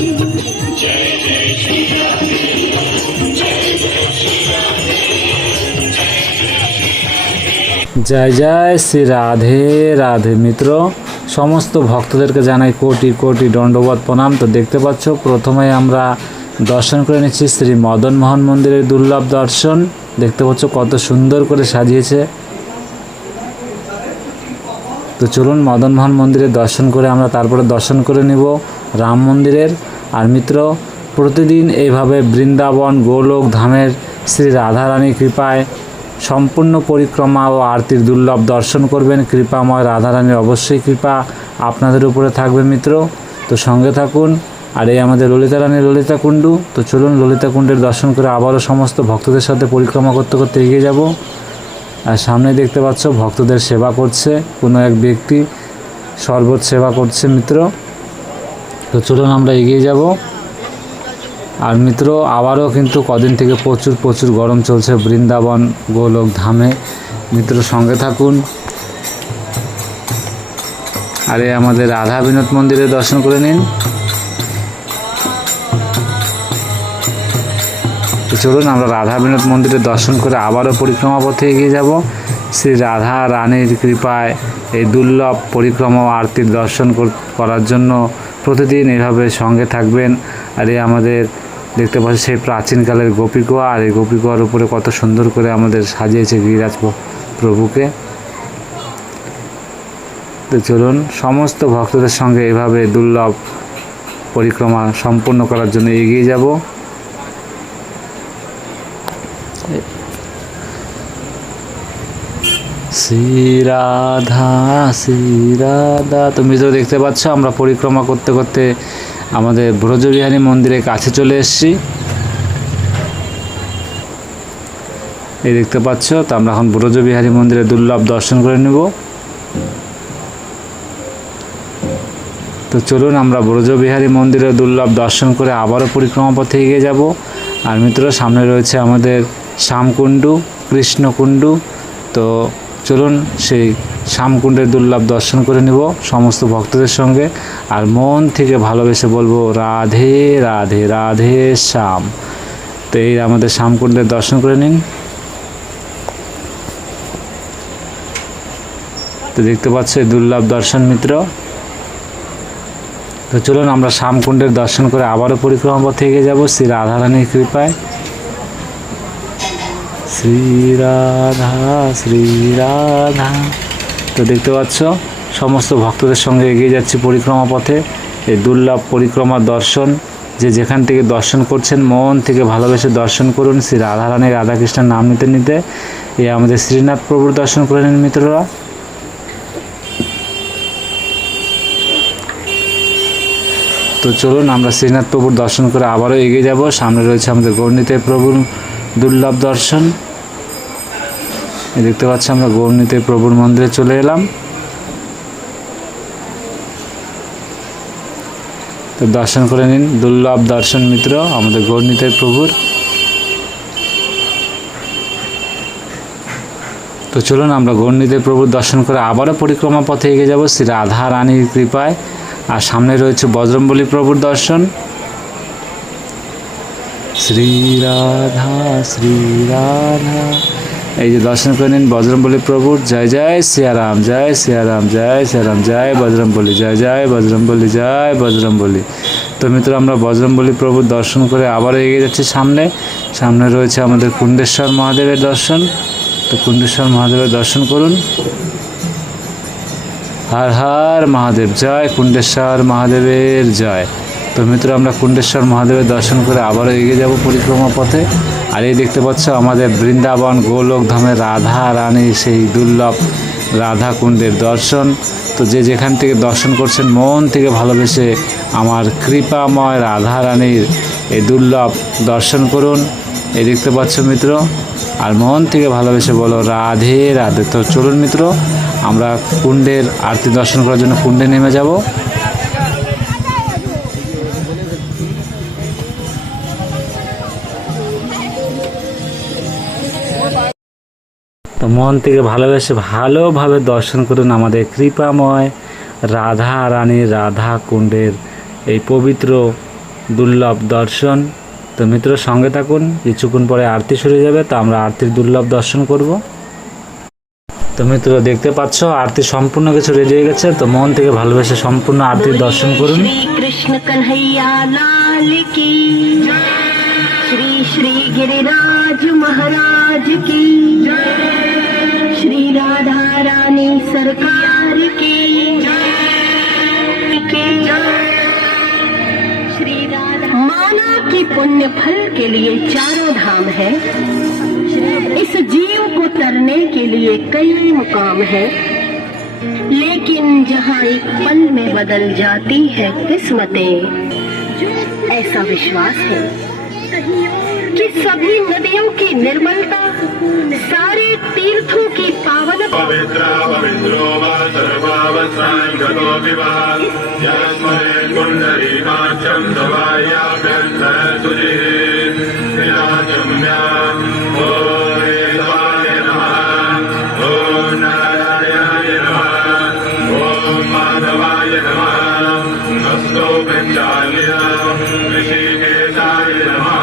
জয় জয় শ্রী রাধে রাধে। মিত্র সমস্ত ভক্তদেরকে জানাই কোটি কোটি দণ্ডবত প্রণাম। তো দেখতে পাচ্ছ প্রথমে আমরা দর্শন করে নিচ্ছি শ্রী মদন মোহন মন্দিরের দুর্লভ দর্শন। দেখতে পাচ্ছ কত সুন্দর করে সাজিয়েছে। তো চলুন মদন মোহন মন্দিরের দর্শন করে আমরা তারপরে দর্শন করে নিব রাম মন্দিরের। আর মিত্র প্রতিদিন এইভাবে বৃন্দাবন গোলোক ধামের শ্রী রাধারানীর কৃপায় সম্পূর্ণ পরিক্রমা ও আরতির দুর্লভ দর্শন করবেন। কৃপাময় রাধারানীর অবশ্যই কৃপা আপনাদের উপরে থাকবে মিত্র। তো সঙ্গে থাকুন। আর এই আমাদের ললিতা রানীর ললিতা কুণ্ডু। তো চলুন ললিতা কুণ্ডের দর্শন করে আবারও সমস্ত ভক্তদের সাথে পরিক্রমা করতে করতে এগিয়ে যাব। আর সামনে দেখতে পাচ্ছ ভক্তদের সেবা করছে কোনো এক ব্যক্তি, শরবত সেবা করছে মিত্র। তো চলুন আমরা এগিয়ে যাব। আর মিত্র আবারও কিন্তু কদিন থেকে প্রচুর গরম চলছে বৃন্দাবন গোলোক ধামে। মিত্র সঙ্গে থাকুন। আরে আমাদের রাধা বিনোদ মন্দিরে দর্শন করে নিন। তো চলুন আমরা রাধা বিনোদ মন্দিরে দর্শন করে আবারও পরিক্রমা পথে এগিয়ে যাব। শ্রী রাধা রানীর কৃপায় এই দুর্লভ পরিক্রমা আরতির দর্শন করার জন্য প্রতিদিন এভাবে সঙ্গে থাকবেন। আর এই আমাদের দেখতে পাচ্ছি সেই প্রাচীনকালের গোপীকুয়া। আর এই গোপীকুয়ার উপরে কত সুন্দর করে আমাদের সাজিয়েছে গিরিরাজ প্রভুকে। তো চলুন সমস্ত ভক্তদের সঙ্গে এভাবে দুর্লভ পরিক্রমা সম্পূর্ণ করার জন্য এগিয়ে যাব। শ্রী রাধা শ্রী রাধা। তো মিত্র দেখতে পাচ্ছ আমরা পরিক্রমা করতে করতে আমাদের ব্রজবিহারী মন্দিরের কাছে চলে এসেছি। এই দেখতে পাচ্ছ। তো আমরা এখন ব্রজবিহারী মন্দিরের দুর্লভ দর্শন করে নেব। তো চলুন আমরা ব্রজবিহারী মন্দিরের দুর্লভ দর্শন করে আবারও পরিক্রমা পথে এগিয়ে যাব। আর মিত্র সামনে রয়েছে আমাদের শ্যামকুণ্ডু কৃষ্ণকুণ্ডু। তো চলুন সেই শ্যামকুণ্ডের দুর্লভ দর্শন করে নিব সমস্ত ভক্তদের সঙ্গে। আর মন থেকে ভালোবেসে বলবো রাধে রাধে রাধে শ্যাম। তো এই আমাদের শ্যামকুণ্ডের দর্শন করে নিন। তো দেখতে পাচ্ছ এই দুর্লভ দর্শন মিত্র। তো চলুন আমরা শ্যামকুণ্ডের দর্শন করে আবারও পরিক্রমা পথে এগিয়ে যাব শ্রী রাধারানীর কৃপায়। শ্রী রাধা শ্রী রাধা। তো দেখতে পাচ্ছ সমস্ত ভক্তদের সঙ্গে এগিয়ে যাচ্ছি পরিক্রমা পথে। এই দুর্লভ পরিক্রমার দর্শন যে যেখান থেকে দর্শন করছেন মন থেকে ভালোবেসে দর্শন করুন। শ্রী রাধারানী রাধাকৃষ্ণের নাম নিতে নিতে এই আমাদের শ্রীনাথ প্রভুর দর্শন করে নিন মিত্ররা। তো চলুন আমরা শ্রীনাথ প্রভুর দর্শন করে আবারও এগিয়ে যাব। সামনে রয়েছে আমাদের গৌরনীতাই প্রভুর দুর্লভ দর্শন। দেখতে পাচ্ছি আমরা গৌরনীতাই প্রভুর মন্দিরে চলে এলাম। তো দর্শন করে নিন দুর্লভ দর্শন মিত্র আমাদের গৌরনীতাই প্রভুর। তো চলুন আমরা গৌরনীতাই প্রভুর দর্শন করে আবারও পরিক্রমা পথে এগিয়ে যাব শ্রী রাধা রানীর কৃপায়। আর সামনে রয়েছে বজরংবলী প্রভুর দর্শন। শ্রী রাধা শ্রী রাধা। এই যে দর্শন করে নিন বজরংবলী প্রভুর। জয় জয় সিয়ারাম জয় সিয়ারাম জয় সিয়ারাম জয় বজরংবলী জয় জয় বজরংবলী জয় বজরংবলী। তো মিত্র আমরা বজরংবলী প্রভুর দর্শন করে আবারও এগিয়ে যাচ্ছি সামনে। সামনে রয়েছে আমাদের কুণ্ডেশ্বর মহাদেবের দর্শন। তো কুণ্ডেশ্বর মহাদেবের দর্শন করুন। হর হর মহাদেব জয়, কুণ্ডেশ্বর মহাদেবের জয়। তো মিত্র আমরা কুণ্ডেশ্বর মহাদেবের দর্শন করে আবারও এগিয়ে যাব পরিক্রমা পথে। আর এই দেখতে পাচ্ছ আমাদের বৃন্দাবন গোলোক ধামের রাধা রানীর সেই দুর্লভ রাধা কুণ্ডের দর্শন। তো যে যেখান থেকে দর্শন করছেন মন থেকে ভালোবেসে আমার কৃপাময় রাধা রানীর এই দুর্লভ দর্শন করুন। এই দেখতে পাচ্ছ মিত্র। আর মন থেকে ভালোবেসে বলো রাধে রাধে। তো চলুন মিত্র আমরা কুণ্ডের আরতি দর্শন করার জন্য কুণ্ডে নেমে যাব। তো মন থেকে ভালোবেসে ভালোভাবে দর্শন করুন আমাদের কৃপাময় রাধা রানীর রাধা কুণ্ডের এই পবিত্র দুর্লভ দর্শন। তো মিত্র সঙ্গে থাকুন, কিছুক্ষণ পরে আরতি শুরু হয়ে যাবে, তো আমরা আরতির দুর্লভ দর্শন করব। তো মিত্র দেখতে পাচ্ছ আরতি সম্পূর্ণ কিছু রেডি হয়ে গেছে, তো মন থেকে ভালোবেসে সম্পূর্ণ আরতির দর্শন করুন। श्री कृष्ण कन्हैया लाल की, श्री श्री गिरिराज महाराज की, श्री राधा रानी सरकार की, श्री राधा। माना कि पुण्य फल के लिए चारों धाम है, इस जीव को तरने के लिए कई मुकाम है, लेकिन जहाँ एक पल में बदल जाती है किस्मतें, ऐसा विश्वास है कि सभी नदियों की निर्मलता, सारे तीर्थों की पावन पवित्रो वा सर्वावसाङ्गतो विवाह यस्मत् पुण्डरीकाक्षं दवायाभ्यन्तरसुजिः विराजम्या ॐ देवाय नमः, ॐ नारायणाय नमः, ॐ माधवाय नमः, नमस्तो गच्छामि ऋषिकेशाय नमः।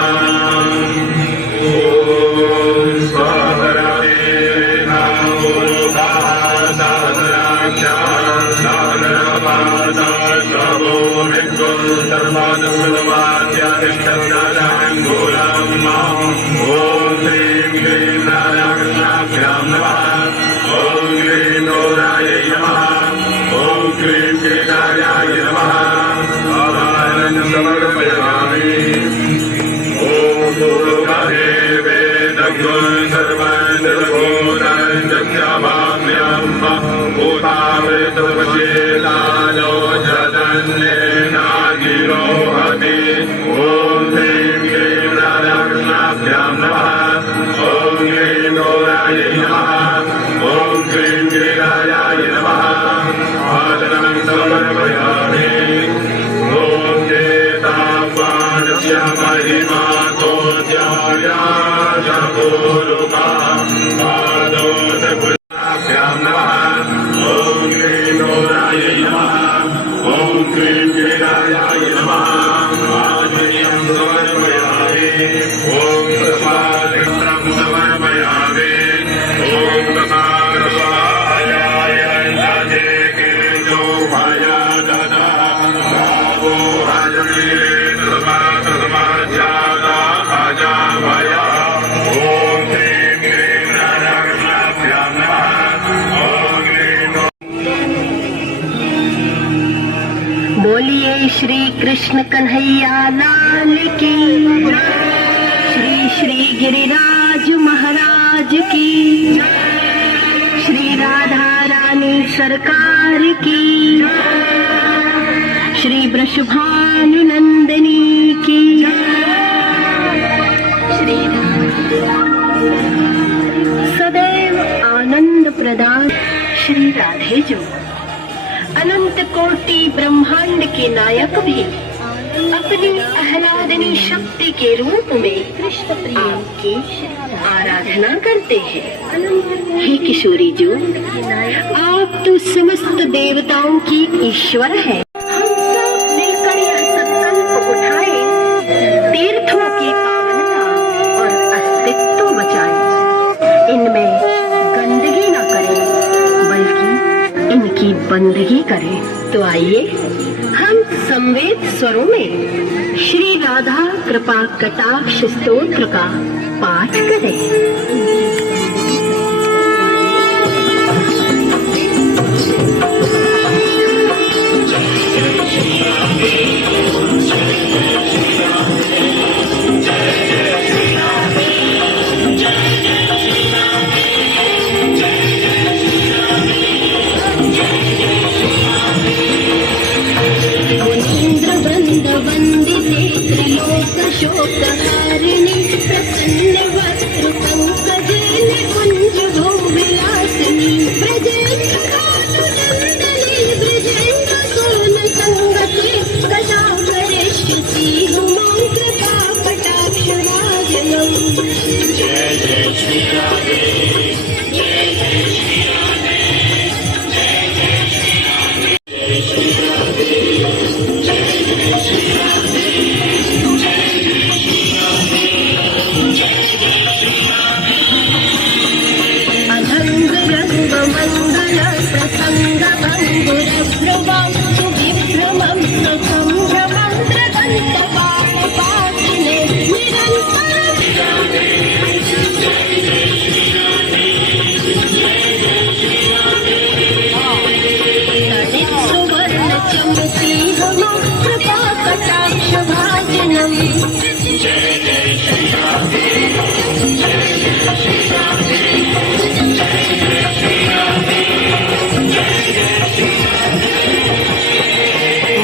बोलिए श्री कृष्ण कन्हैया लाल की, श्री श्री गिरिराज महाराज की, श्री राधा रानी सरकार की, श्री वृषभानु नंदिनी की, श्री सदैव आनंद प्रदान श्री राधे जो अनंत कोटि ब्रह्मांड के नायक भी अपनी आह्लादनी शक्ति के रूप में आपकी आराधना करते हैं। हे किशोरी जो, आप तो समस्त देवताओं की ईश्वर हैं। हम सब मिलकर यह संकल्प उठाएं, तीर्थों की पावनता और अस्तित्व बचाएं, इनमें गंदगी न करें बल्कि इनकी बंदगी करें। तो आइए हम संवेद स्वरों में श्री राधा कृपा कटाक्ष स्तोत्र का पाठ करें। वंदिते त्रिलोक शोकहारिणि प्रसन्न वक्त्र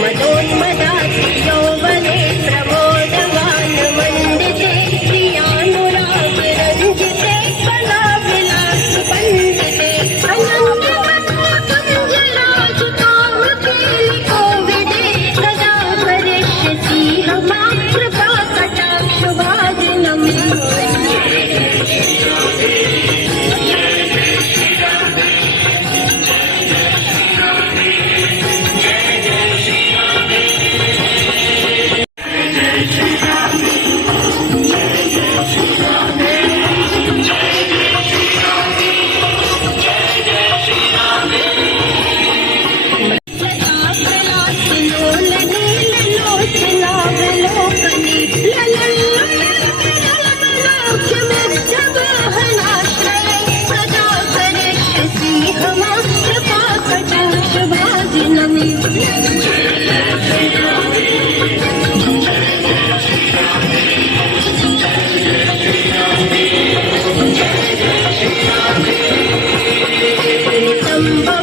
मदोन्मदाति यौवने प्रमोदगान मण्डिते प्रियानुराग रञ्जिते कलाविलास पण्डिते अनन्तकुञ्जराजकामकेलिकोविदे कदा करिष्यसि मां कृपाकटाक्षभाजनम्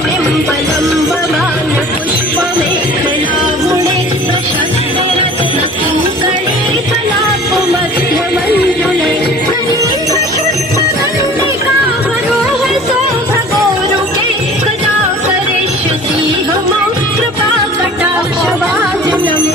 बिम्बलम्बगान पुष्पमेखलागुणे प्रशस्तिरत्नकिङ्कणे कलापमध्यमञ्जुले प्रदीपशुद्धगन्धिकावरोह सौभगोरुके कदा करिष्यसि मां कृपाकटाक्षभाजनम्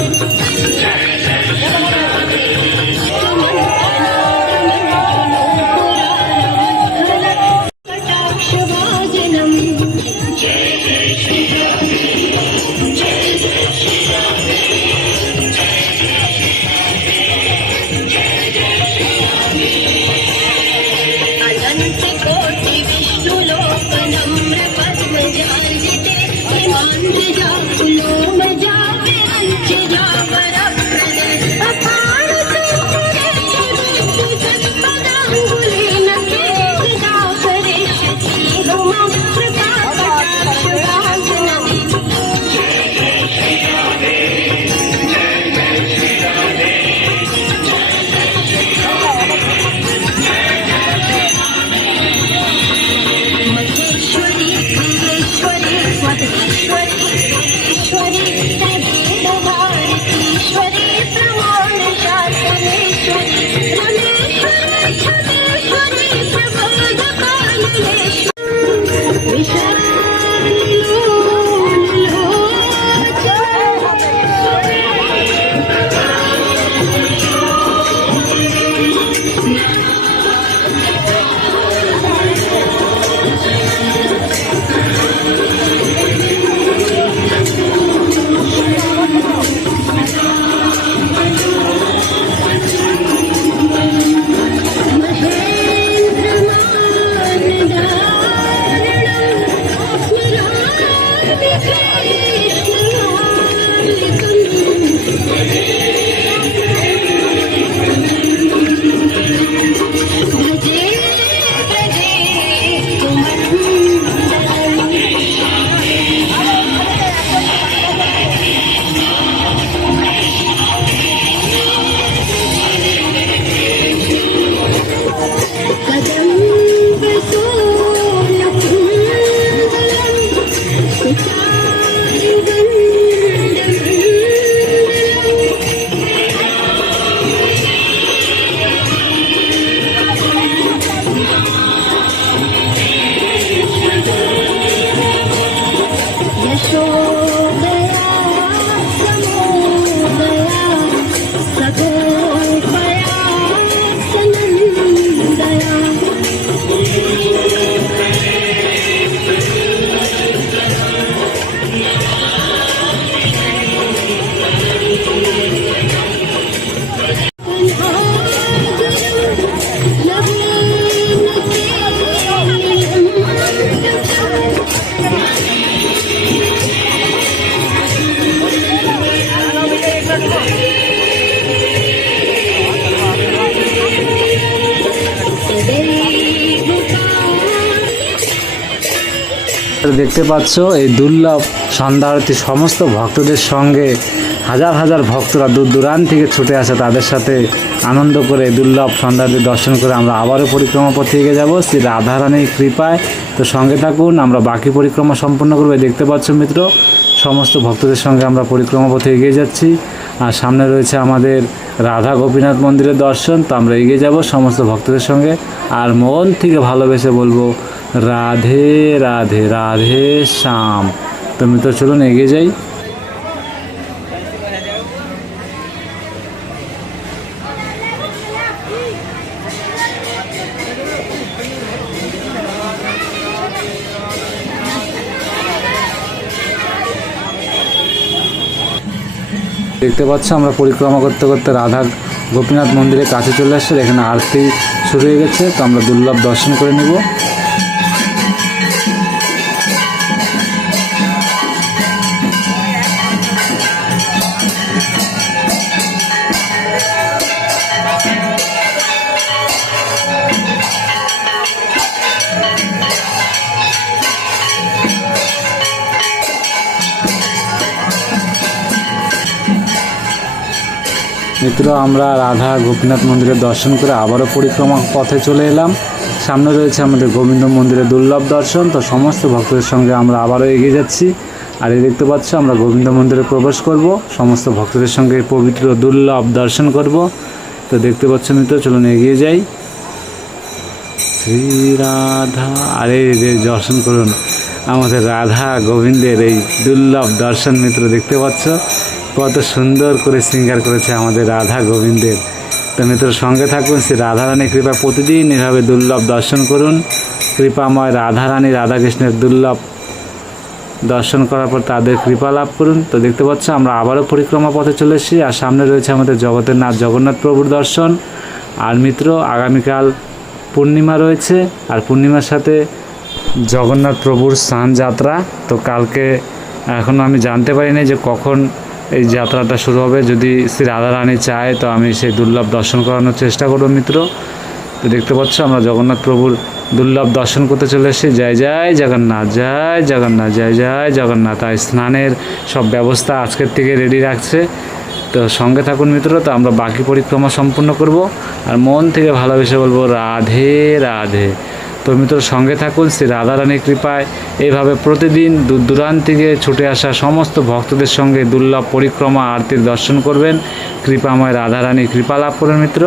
अनन्तकोटि विष्णुलोकनम्र पद्मजार्जिते हिमान्द्रिजाकुलोमजा विरञ्चिजा वरप्रदे अपार सत्पदाङ्गुलेन केलिदा करिष्यसि मां कृपाकटाक्षभाजनम् महेश्वरी प्रियेश्वरी स्वधीश्वरी ईश्वरी तदेवभारतीश्वरी प्रमाणशासनेश्वरी रमेश्वरी छदेश्वरी प्रबोधकालिनेश्वरी দেখতে পাচ্ছ এই দুর্লভ সন্ধ্যা আরতি সমস্ত ভক্তদের সঙ্গে হাজার হাজার ভক্তরা দূর দূরান্ত থেকে ছুটে আসে, তাদের সাথে আনন্দ করে দুর্লভ সন্ধ্যাদের দর্শন করে আমরা আবারও পরিক্রমা পথে এগিয়ে যাব শ্রী রাধারানীর কৃপায়। তো সঙ্গে থাকুন, আমরা বাকি পরিক্রমা সম্পন্ন করবো। দেখতে পাচ্ছ মিত্র, সমস্ত ভক্তদের সঙ্গে আমরা পরিক্রমা পথে এগিয়ে যাচ্ছি। আর সামনে রয়েছে আমাদের রাধা গোপীনাথ মন্দিরের দর্শন। তো আমরা এগিয়ে যাব সমস্ত ভক্তদের সঙ্গে, আর মন থেকে ভালোবেসে বলবো রাধে রাধে রাধে শ্যাম। তো মিত্র চলুন এগিয়ে যাই। দেখতে পাচ্ছ আমরা পরিক্রমা করতে করতে রাধা গোপীনাথ মন্দিরের কাছে চলে আসছে। এখানে আরতি শুরু হয়ে গেছে, তো আমরা দুর্লভ দর্শন করে নিব। মিত্র, আমরা রাধা গোপীনাথ মন্দিরের দর্শন করে আবারও পরিক্রমা পথে চলে এলাম। সামনে রয়েছে আমাদের গোবিন্দ মন্দিরের দুর্লভ দর্শন। তো সমস্ত ভক্তদের সঙ্গে আমরা আবারও এগিয়ে যাচ্ছি। আর এই দেখতে পাচ্ছ আমরা গোবিন্দ মন্দিরে প্রবেশ করব, সমস্ত ভক্তদের সঙ্গে পবিত্র দুর্লভ দর্শন করব। তো দেখতে পাচ্ছ মিত্র, চলুন এগিয়ে যাই। শ্রী রাধা, আর এই যে দর্শন করুন আমাদের রাধা গোবিন্দের এই দুর্লভ দর্শন। মিত্র দেখতে পাচ্ছ কত সুন্দর করে শৃঙ্গার করেছে আমাদের রাধা গোবিন্দের। তো মিত্র সঙ্গে থাকুন, শ্রী রাধারানীর কৃপা প্রতিদিন এভাবে দুর্লভ দর্শন করুন। কৃপাময় রাধারানী রাধাকৃষ্ণের দুর্লভ দর্শন করার পর তাদের কৃপা লাভ করুন। তো দেখতে পাচ্ছ আমরা আবারও পরিক্রমা পথে চলে এসেছি, আর সামনে রয়েছে আমাদের জগতের নাথ জগন্নাথ প্রভুর দর্শন। আর মিত্র আগামীকাল পূর্ণিমা রয়েছে, আর পূর্ণিমার সাথে জগন্নাথ প্রভুর স্নান যাত্রা। তো কালকে এখনও আমি জানতে পারিনি যে কখন এই যাত্রাটা শুরু হবে। যদি শ্রী রাধারানী চায় তো আমি সেই দুর্লভ দর্শন করানোর চেষ্টা করব মিত্র। তো দেখতে পাচ্ছ আমরা জগন্নাথ প্রভুর দুর্লভ দর্শন করতে চলে এসেছি। জয় জয় জগন্নাথ, জয় জগন্নাথ, জয় জয় জগন্নাথ। আর স্নানের সব ব্যবস্থা আজকের থেকে রেডি রাখছে। তো সঙ্গে থাকুন মিত্র, তো আমরা বাকি পরিক্রমা সম্পূর্ণ করব, আর মন থেকে ভালোবেসে বলবো রাধে রাধে। তো মিত্র সঙ্গে থাকুন, শ্রী রাধারানীর কৃপায় এইভাবে প্রতিদিন দূর দূরান্ত থেকে ছুটে আসা সমস্ত ভক্তদের সঙ্গে দুর্লভ পরিক্রমা আরতির দর্শন করবেন। কৃপাময় রাধারানীর কৃপা লাভ করুন মিত্র।